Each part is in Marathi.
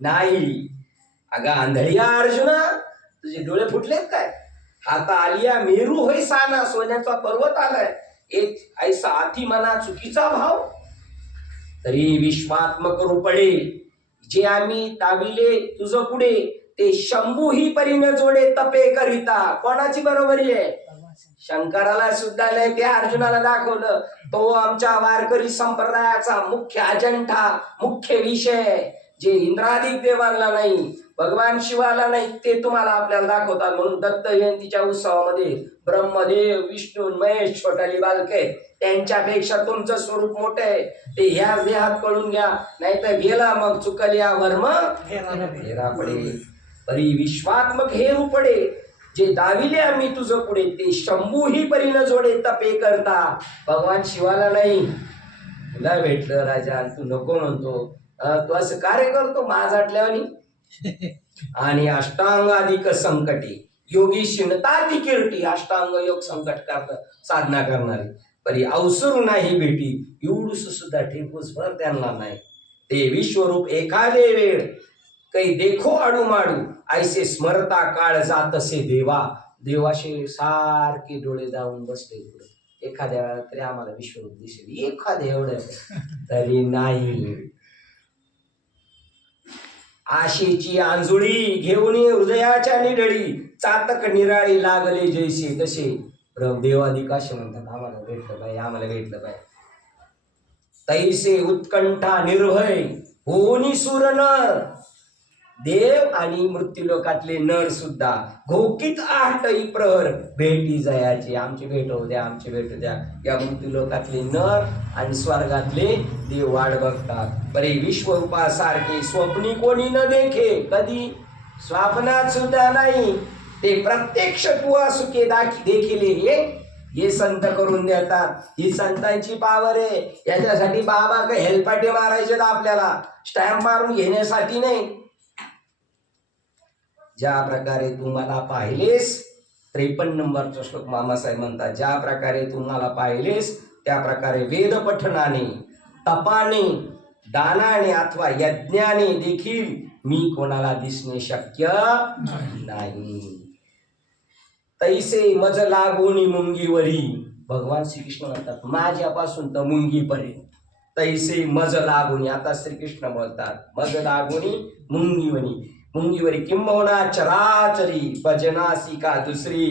नाही. अगं आंधळिया अर्जुना तुझे डोळे फुटलेत काय? आता आलिया मेरू होय साना सोन्याचा पर्वत आलाय. एक ऐसा अति मना चुकीचा भाव. तरी विश्वात्मक रूपळे जे आम्ही ताविले तुझं पुढे ते शंभू ही परीन जोडे तपे करिता. कोणाची बरोबरी आहे? शंकराला सुद्धा नाही ते अर्जुनाला दाखवलं. तो आमच्या वारकरी संप्रदायाचा मुख्य अजंठा मुख्य विषय. जे इंद्रादिक देवांना नाही भगवान शिवाला नाही ते तुम्हाला आपल्याला दाखवतात. म्हणून दत्त जयंतीच्या उत्सवामध्ये ब्रह्मदेव विष्णू महेश छोटाली बालके त्यांच्यापेक्षा तुमचं स्वरूप मोठं आहे. ते ह्या देहात कळून घ्या नाहीतर गेला मग चुकल्या वर्म हेरा पडे परी विश्वात्मक हे रूपडे जे दाविले आम्ही तुझं पुढे ते शंभू ही परीनं जोडे तपे करता. भगवान शिवाला नाही. तुला भेटलं राजा तू नको म्हणतो. तू असं कार्य करतो माझाटल्यावानी आणि अष्टांगाधिक संकटी. योगी शिणताती किरटी अष्टांग योग संकट कर साधना करणारी. परी अवसरू नाही भेटी एवढूस सुद्धा ठेपूस भर त्यांना नाही. ते विश्वरूप एखादे वेळ काही देखो आडू माडू ऐसे स्मरता काळ जात असे देवा. देवाशे सारखे डोळे जाऊन बसले एखाद्या वेळा तरी आम्हाला विश्वरूप दिसेल. एखाद्या एवढं तरी नाही. आशेची आंजुळी घेऊन हृदयाच्या निडळी. चातक निराळी लागले जैसे तसे. देवाधिक म्हणतात आम्हाला भेटलं पाहिजे आम्हाला भेटलं पाहिजे. तैसे उत्कंठा निर्भय होनी सुरनर. देव आणि मृत्यूलोकातले नर सुद्धा घोकीत आटई प्रहर. भेटी जयाची आमची भेट होऊ द्या आमची भेट होऊ द्या. या मृत्यूलोकातले नर आणि स्वर्गातले देव वाट बघतात. बरे विश्वरूपासारखे स्वप्नी कोणी न देखे कधी स्वप्नात सुद्धा नाही. ते प्रत्यक्ष तुवा सुखे दाखी देखिले हे हे संत करून देतात. ही संतांची पावर आहे. याच्यासाठी बाबा काही हेलपाटे मारायचे आपल्याला. स्टॅम्प मारून घेण्यासाठी नाही. ज्या प्रकारे तुम्हाला पाहिलेस त्रेपन्न नंबरचा श्लोक मामासाहेब म्हणतात ज्या प्रकारे तुम्हाला पाहिलेस त्या प्रकारे वेद पठनाने तपाने दानाने अथवा यज्ञाने देखील मी कोणाला दिसणे शक्य नाही. तैसे मज लागोनी मुंगीवरी. भगवान श्रीकृष्ण म्हणतात माझ्यापासून तर मुंगीपर्यंत. तैसे मज लागोनी. आता श्रीकृष्ण बोलतात मज लागोनी मुंगीवनी मुंगीवरी किंबहुना चराचरी भजनासी का दुसरी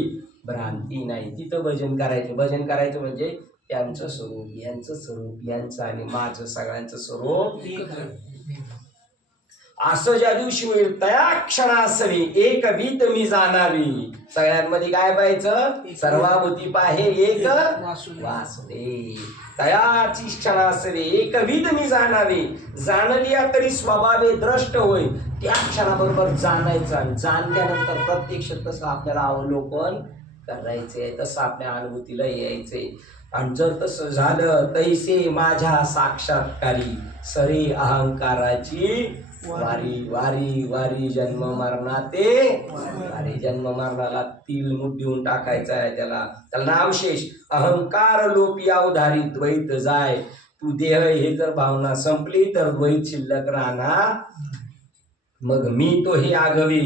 भ्रांती नाही. तिथं भजन करायचं. भजन करायचं म्हणजे त्यांचं स्वरूप यांचं स्वरूप यांचं आणि माझं सगळ्यांचं स्वरूप असं ज्या दिवशी होईल त्या क्षणासवी एक वीत मी जाणावी. सगळ्यांमध्ये काय पाहायचं? सर्वाभूती पाहे एक वासुदे तयाची क्षणासवे एक विध मी जाणावे. जाणलिया तरी स्वभावे द्रष्ट होय त्या क्षणाबरोबर जाणायचं आणि जाणल्यानंतर प्रत्यक्ष तसं आपल्याला अवलोकन करायचंय तसं आपल्या अनुभूतीला यायचंय. आणि जर तसं झालं तैसे माझ्या साक्षात्कारी सरे अहंकाराची वारी वारी वारी जन्म मरणाते. वारी जन्म मरणाला तिल मुठ देऊन टाकायचा आहे त्याला त्याला नावशेष अहंकार लोप या उधारी द्वैत जाय. तू देह हे जर भावना संपली तर द्वैत शिल्लक राहणार मग मी तो हे आगवे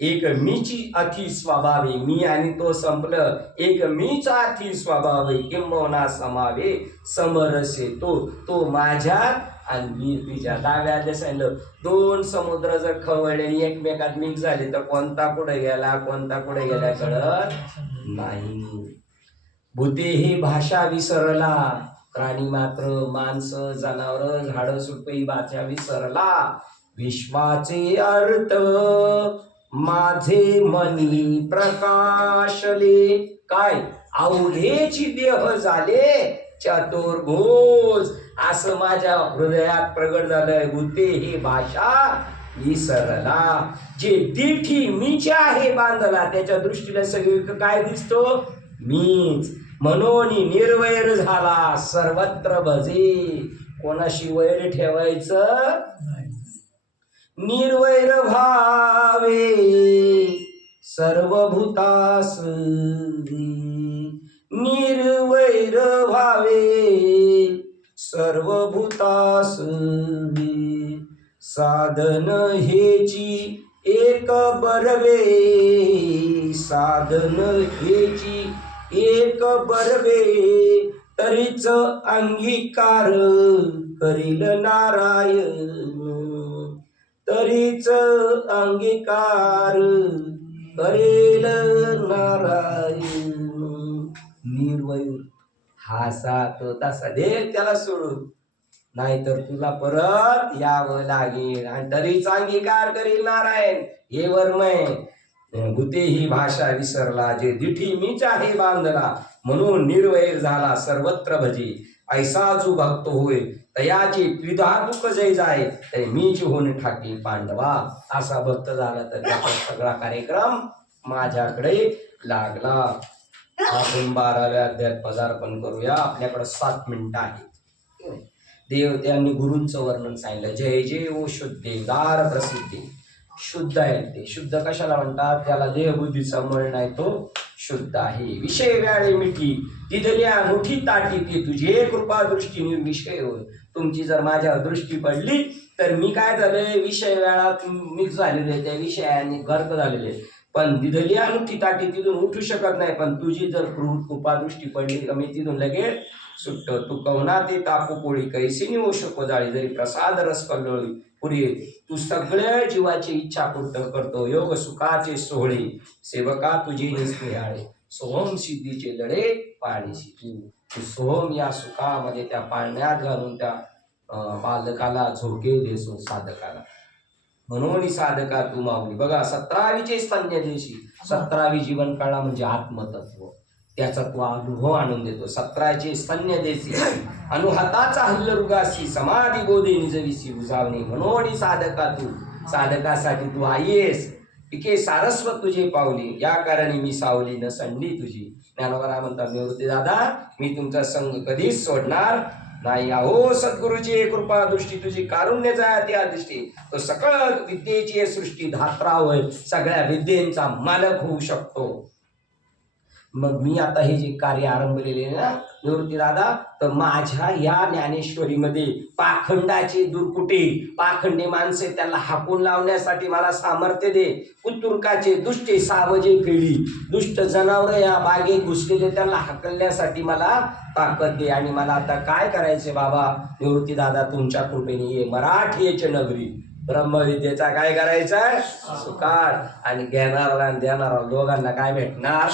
एक मीची अति स्वभावे. मी आणि तो संपलं एक मीचा अति स्वभावे. किंबवना समावे समरसे तो तो माझ्या आणि मी तिच्या डाव्या दिसायला दोन समुद्र जर खवळले एकमेकात मिक्स झाले तर कोणता कुठे गेला कोणता कुठे गेला कळत नाही. भूते ही भाषा विसरला. प्राणी मात्र माणसं जनावर झाडं सुटप ही भाषा विसरला. विश्वाचे अर्थ माझे मनी प्रकाशले. काय? अवघेची देह झाले चतुर्भुज. असं माझ्या हृदयात प्रगट झालंय होते ही भाषा विसरला. जे दिठी मीचे आहे बांधला त्याच्या दृष्टीने सगळी काय दिसतो? मीच. म्हणून निर्वैर झाला सर्वत्र भजे. कोणाशी वैर ठेवायचं? निर्वैर भावे सर्वभूतास निर्वैर भावे सर्वभूतास साधन हेची एक बरवे। साधन हेची एक बरवे। तरीच अंगीकार करील नारायण। तरीच अंगीकार करेल नारायण. निर्वयूर हा सात तसा दे त्याला सोडून. नाहीतर तुला परत यावं लागेल. आणि तरीच अंगीकार करील नारायण. हे वर्मय. भूते ही भाषा विसरला जे दिठी मीच आहे बांधला. म्हणून निर्वैर झाला सर्वत्र भजी. ऐसा जो भक्त होय. तयाची त्रिधा दुःख जय जाय तरी मीच होऊन ठाकी पांडवा. असा भक्त झाला तर त्याचा सगळा कार्यक्रम माझ्याकडे लागला. आपण बाराव्या अध्यात पदार्पण करूया. आपल्याकडे सात मिनिटं आहे देव त्यांनी गुरूंचं वर्णन सांगितलं. जय जय ओ शुद्धे दार प्रसिद्धी. शुद्ध आहे ते. शुद्ध कशाला म्हणतात? त्याला देहबुद्धीचा मळ नाही तो शुद्ध आहे. विषय व्याळे मिठी तिथल्या मोठी ताटी ती तुझी कृपा दृष्टी निर्विषय होय. तुमची जर माझ्यावर दृष्टी पडली तर मी काय झालोय विषय वेळात मिक्स झालेले त्या विषयाने गर्क झालेले पण दिधली अनुठी ताटी तिथून उठू शकत नाही पण तुझी जर कृपा दृष्टी पडली तर मी तिथून लगेच सुट्ट तू कवना ते तापू पोळी कैसी निवू शको जाळी जरी प्रसाद रस कल्लोळी पुरी. तू सगळ्या जीवाची इच्छा पूर्ण करतो योग सुखाचे सोहळे सेवका तुझी निस्नेहाळे. सोहम सिद्धीचे लढे पाळीशी तू सोहम या सुखामध्ये त्या पाळण्यात घालून त्या बालकाला झोके देसो साधकाला. म्हणून साधका तू माऊली. बघा सतरावीचे स्तन्य दिवशी सतरावी जीवन काळा म्हणजे आत्मतत्व. त्याचा तो अनुभव आणून देतो. सतराचे स्तन्य देसी अनुहाताचा हल्लरुगासी समाधी बोधे निजविसी उजावणी. म्हणून साधका तू. साधकासाठी तू आईस पिके सारस्वत तुझे पावली या कारणे मी सावली न संडी तुझी. ज्ञानोबरा म्हणतात निवृत्ती दादा मी तुमचा संग कधीच सोडणार नाही अहो सद्गुरूची कृपा दृष्टी तुझी कारुण्य जाती दृष्टी तो सकळ विद्येची सृष्टी धात्रावर सगळ्या विद्येचा मालक होऊ शकतो. मग मी आता हे जे कार्य आरंभलेले ना निवृत्ती दादा तर माझ्या या ज्ञानेश्वरीमध्ये पाखंडाचे दुर्कुटे पाखंडी माणसे त्याला हाकून लावण्यासाठी मला सामर्थ्य दे. कुतुर्काचे दुष्टे सावजे फेडी दुष्ट जनावर या बागेत घुसलेले त्याला हाकलण्यासाठी मला ताकद दे. आणि मला आता काय करायचे बाबा? निवृत्ती दादा तुमच्या कृपेने ये मराठीचे नगरी. ब्रह्मविद्येचा काय करायचा सुकाळ. आणि घेणारा आणि देणारा दोघांना काय भेटणार?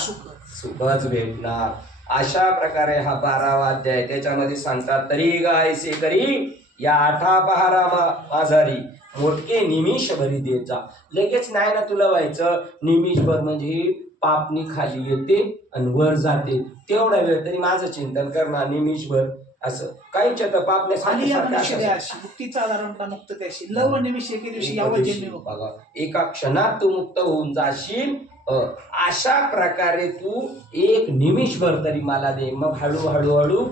सुखच भेटणार. अशा प्रकारे हा बारावा अध्याय त्याच्यामध्ये सांगतात तरी गायसे करी या आठा पहारा आजारी. मोठके निमिष भरी देत जा. लगेच नाही ना तुला व्हायचं निमिषभर म्हणजे पापणी खाली येते आणि वर जाते. तेवढा वेळ तरी माझं चिंतन करणार निमिषभर असं. काहीच पापण्या मुक्तीचा एके हो. एका क्षणात तू मुक्त होऊन जाशील अशा प्रकारे तू एक निमिषभर तरी मला दे. मग हळू हळू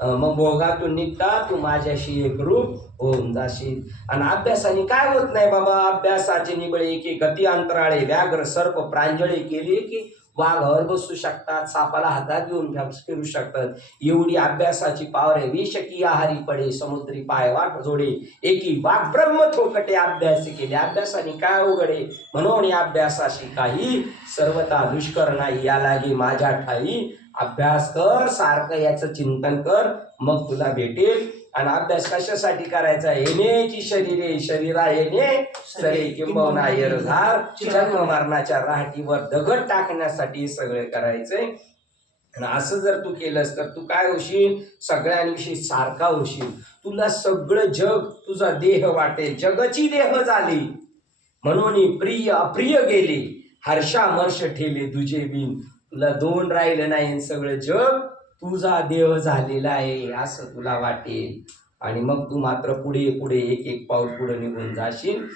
मग भोगातून निघता तू माझ्याशी एक रूप होऊन जाशील. आणि अभ्यासाने काय होत नाही बाबा? अभ्यासाचे निबळे की गती अंतराळे व्याघ्र सर्प प्रांजळे केली की वाघावर बसू शकतात सापाला हातात घेऊन फिरू शकतात. एवढी अभ्यासाची पावर आहे. विषकी आहारी पडे समुद्री पाय वाट जोडे. एकी वाघ ब्रह्म थोकटे अभ्यास केले. अभ्यासाने काय उघडे म्हणून या अभ्यासाशी काही सर्वता दुष्कर नाही. या लागे माझ्या ठाई अभ्यास कर सारखं याचं चिंतन कर मग तुला भेटेल. आणि अभ्यास कशासाठी करायचा? येण्याची शरीरे शरीरा येणे. सरे किंबवना येरझार जन्म मरणाच्या राहटीवर दगड टाकण्यासाठी सगळे करायचंय. आणि असं जर तू केलंस तर तू काय होशील? सगळ्यांविषयी सारखा होशील. तुला सगळं जग तुझा देह वाटेल. जगची देह झाली. म्हणून प्रिय अप्रिय गेले. हर्षा मर्ष ठेले तुझे बिन. तुला दोन राहिलं नाही सगळं जग तुझा देह झालेला आहे असं तुला वाटेल. आणि मग तू मात्र पुढे पुढे एक एक पाऊल पुढे निघून जाशील.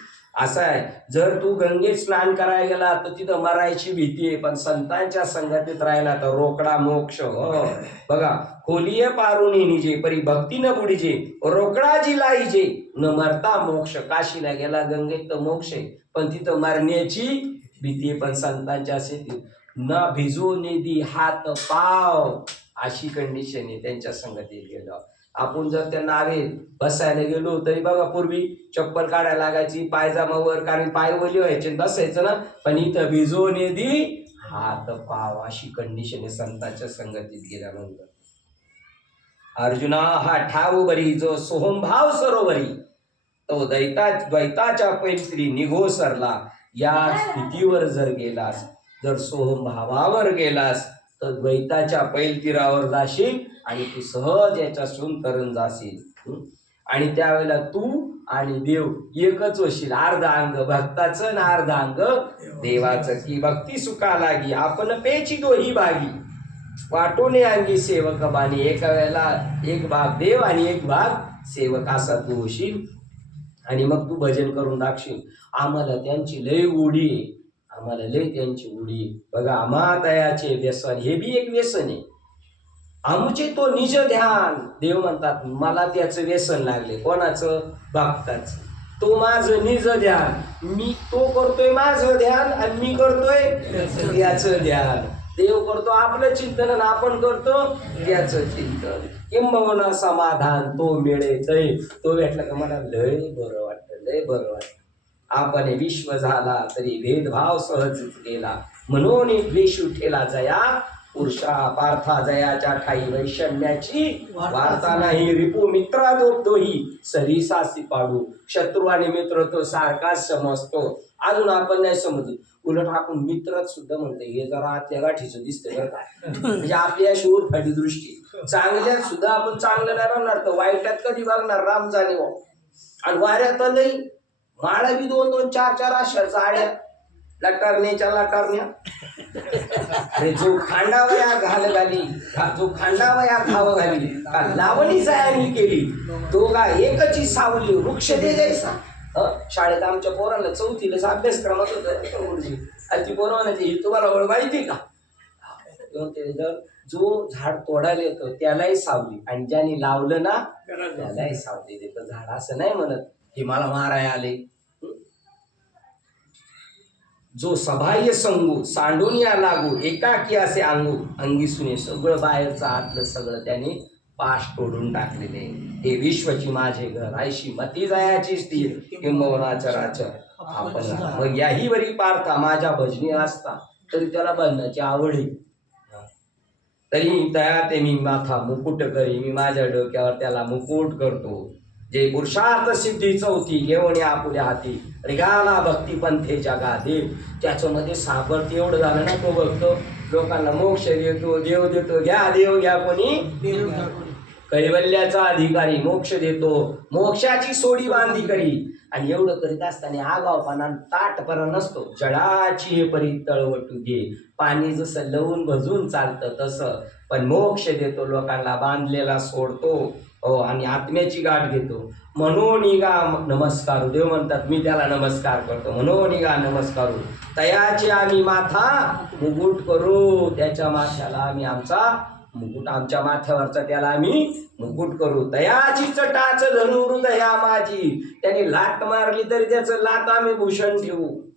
असं आहे. जर तू गंगेत स्नान करायला गेला तर तिथं मरायची भीती आहे. पण संतांच्या संगतीत राहिला तर रोकडा मोक्ष हो. बघा खोलीये पारून निजे परी भक्ती न बुडीजे रोकडा जी लाईजे. न मरता मोक्ष. काशीला गेला गंगेत तर मोक्ष आहे. पण तिथं मरण्याची भीती आहे. पण संतांच्या शेती न भिजू दी हात पाव अशी कंडिशन आहे त्यांच्या संगतीत गेलो. आपण जर त्या नावेत बसायला गेलो तरी बघा पूर्वी चप्पल काढायला लागायची पायजामावर कारण पाय ओली व्हायचे बसायचं ना. पण इथं भिजवून दी हात पाव अशी कंडिशन आहे संतांच्या संगतीत गेल्यानंतर अर्जुना हा ठाव बरी जो सोहमभाव सरोवरी तो दैता द्वैताच्या पैत्री निघो सरला या स्थितीवर जर गेलास जर सोहम भावावर गेलास तर द्वैताच्या पैलतीरावर जाशील आणि तू सहज याच्यासून तरण जाशील. आणि त्यावेळेला तू आणि देव एकच होशील. अर्ध अंग भक्ताचं ना अर्ध अंग देवाचं. की भक्ती सुखा लागी आपण पेची दोही भागी वाटोने अंगी सेवक बाणी एका वेळेला एक भाग देव आणि एक भाग सेवक असा तू होशील. आणि मग तू भजन करून दाखशील. आम्हाला त्यांची लय उडी आहे. आम्हाला लय त्यांची उडी. बघा आमादयाचे व्यसन हे बी एक व्यसन आहे. आमचे तो निज ध्यान. देव म्हणतात मला त्याचं व्यसन लागले. कोणाचं? भक्ताचं. तो माझं निज ध्यान. मी तो करतोय माझं ध्यान आणि मी करतोय याचं ध्यान. देव करतो आपलं चिंतन आणि आपण करतो याचं चिंतन. किंबहुना समाधान तो मिळेल तो भेटला का मला लय बरं वाटतं लय बरं वाटतं. आपण विश्व झाला तरी भेदभाव सहजच गेला म्हणून द्वेष उठेला जया पुरुषा पार्था जयाच्या ठाई वैषम्याची वार्ता नाही. रिपू मित्रा दोही सरीसासी पाडू शत्रू आणि मित्र तो सारखाच समजतो. अजून आपण नाही समजत उलट आपण मित्रात सुद्धा म्हणतो हे जरा आतल्या गाठीचं दिसतंय बरं का. म्हणजे आपल्या शूर फाटी दृष्टी. चांगल्यात सुद्धा आपण चांगलं नाही बघणार तर वाईटात कधी बघणार? राम जाणे भाऊ. आणि वाऱ्यात लई माळा बी दोन दोन चार चार अशा जाड्या लटारण्याच्या लटारण्या अरे जो खांडावया घाल घाली जो खांडावया खाव घाली का लावणी जायनी केली. तो का एकची सावली वृक्ष दे जायचा? शाळेत आमच्या पोरांना चौथीला अभ्यासक्रमात होतं. आणि ती पोरं म्हणायची "ही तुम्हाला ओळख माहिती का? जो झाड तोडायला येतो त्यालाही सावली. आणि ज्याने लावलं ना त्यालाही सावली. देतं झाड असं नाही म्हणत. हे मला माराय आले. जो सबाह्य संगू सांडून या लागू एकाकी असे अंगू अंगी सुने सगळं बाहेरचं आतलं सगळं त्याने पाश तोडून टाकलेले. हे विश्वची माझे घर आयशी मती जायाची स्थिर किंबहुना चराचर आपण मग याही वरी पारता माझ्या भजनी असता तरी त्याला बनण्याची आवड आहे. तरी तया ते मी माथा मुकुट करी मी माझ्या डोक्यावर त्याला मुकुट करतो. जे पुरुषार्थ सिद्धी चौथी घेऊन या आपुल्या हाती. रिगाला भक्ती पंथे जगा देव त्याच्यामध्ये सामर्थ्य एवढं झालं ना तो बघतो लोकांना मोक्ष देतो देव देतो. घ्या देव घ्या कोणी? कैवल्याचा अधिकारी मोक्ष देतो. मोक्षाची सोडी बांधी करी. आणि एवढं करीत असताना आगावपणा ताटपणा नसतो. जळाची हे परी तळवटू घे. पाणी जसं लवून भजून चालतं तसं. पण मोक्ष देतो. लोकांना बांधलेला सोडतो. हो आणि आत्म्याची गाठ घेतो. म्हणून नमस्कार देव म्हणतात मी त्याला नमस्कार करतो. म्हणून गा नमस्कार. तयाचे आम्ही माथा मुकुट करू. त्याच्या माथ्याला आम्ही आमचा मुकुट आमच्या माथ्यावरचा त्याला आम्ही मुकुट करू. दयाची चटाच धनु हृदया माझी. त्याने लाट मारली तरी त्याचं लाट आम्ही भूषण ठेवू.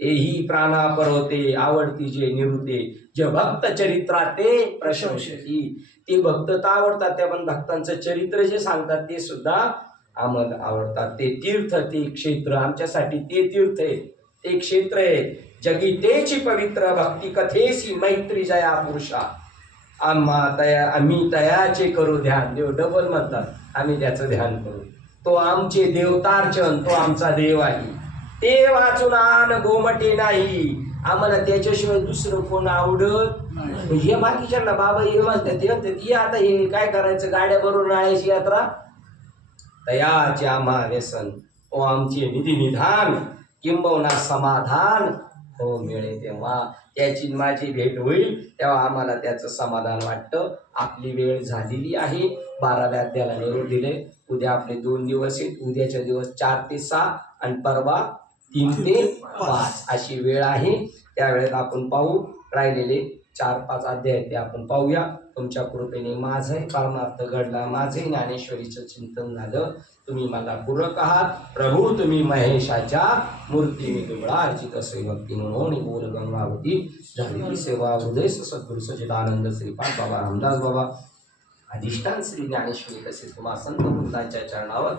तेही प्राणापर होते आवडती जे निरुते जे भक्त चरित्रा ते प्रशंसती ते भक्त तर आवडतात त्या पण भक्तांचं चरित्र जे सांगतात ते सुद्धा आम्हाला आवडतात. ते तीर्थ ते क्षेत्र आमच्यासाठी ते तीर्थ आहे. ते क्षेत्र आहे. जगी तेची पवित्र भक्ती कथेसी मैत्री जया पुरुषा. आम्हा तया आम्ही तयाचे करू ध्यान. देव डबल म्हणतात. आम्ही त्याचं ध्यान करू. तो आमचे देवतार्चन तो आमचा देव आहे. ते वाचून आण गोमटे नाही. आम्हाला त्याच्याशिवाय दुसरं कोण आवडत हे बाकीच्यांना बाबा हे म्हणतात ते म्हणतात हे आता हे काय करायचं? गाड्या भरून आणायची यात्रा? तयाचे आम्हा व्यसन. ओ आमचे निधी निधान. किंबहुना समाधान. हो मिळे तेव्हा. त्याची माझी भेट होईल तेव्हा आम्हाला त्याचं समाधान वाटतं. आपली वेळ झालेली आहे. बाराव्या अध्याला निरोप दिले. उद्या आपले दोन दिवस आहेत. उद्याच्या दिवस चार ते सहा आणि परवा तीन ते पाच अशी वेळ आहे. त्यावेळेत आपण पाहू राहिलेले चार पाच अध्याय ते आपण पाहूया. तुमच्या कृपेने माझंही परमार्थ घडला माझंही ज्ञानेश्वरीचं चिंतन झालं. तुम्ही मला पूरक आहात. प्रभू तुम्ही महेशाच्या मूर्तीने दुबळा अर्चित सेवक म्हणून बोल गंगावती झालेली सेवा. हृदय सद्गुरु सचिदानंद श्रीपाद बाबा रामदास बाबा. अधिष्ठान श्री ज्ञानेश्वरी कसे तुम्हा संत वृंदाच्या चरणावर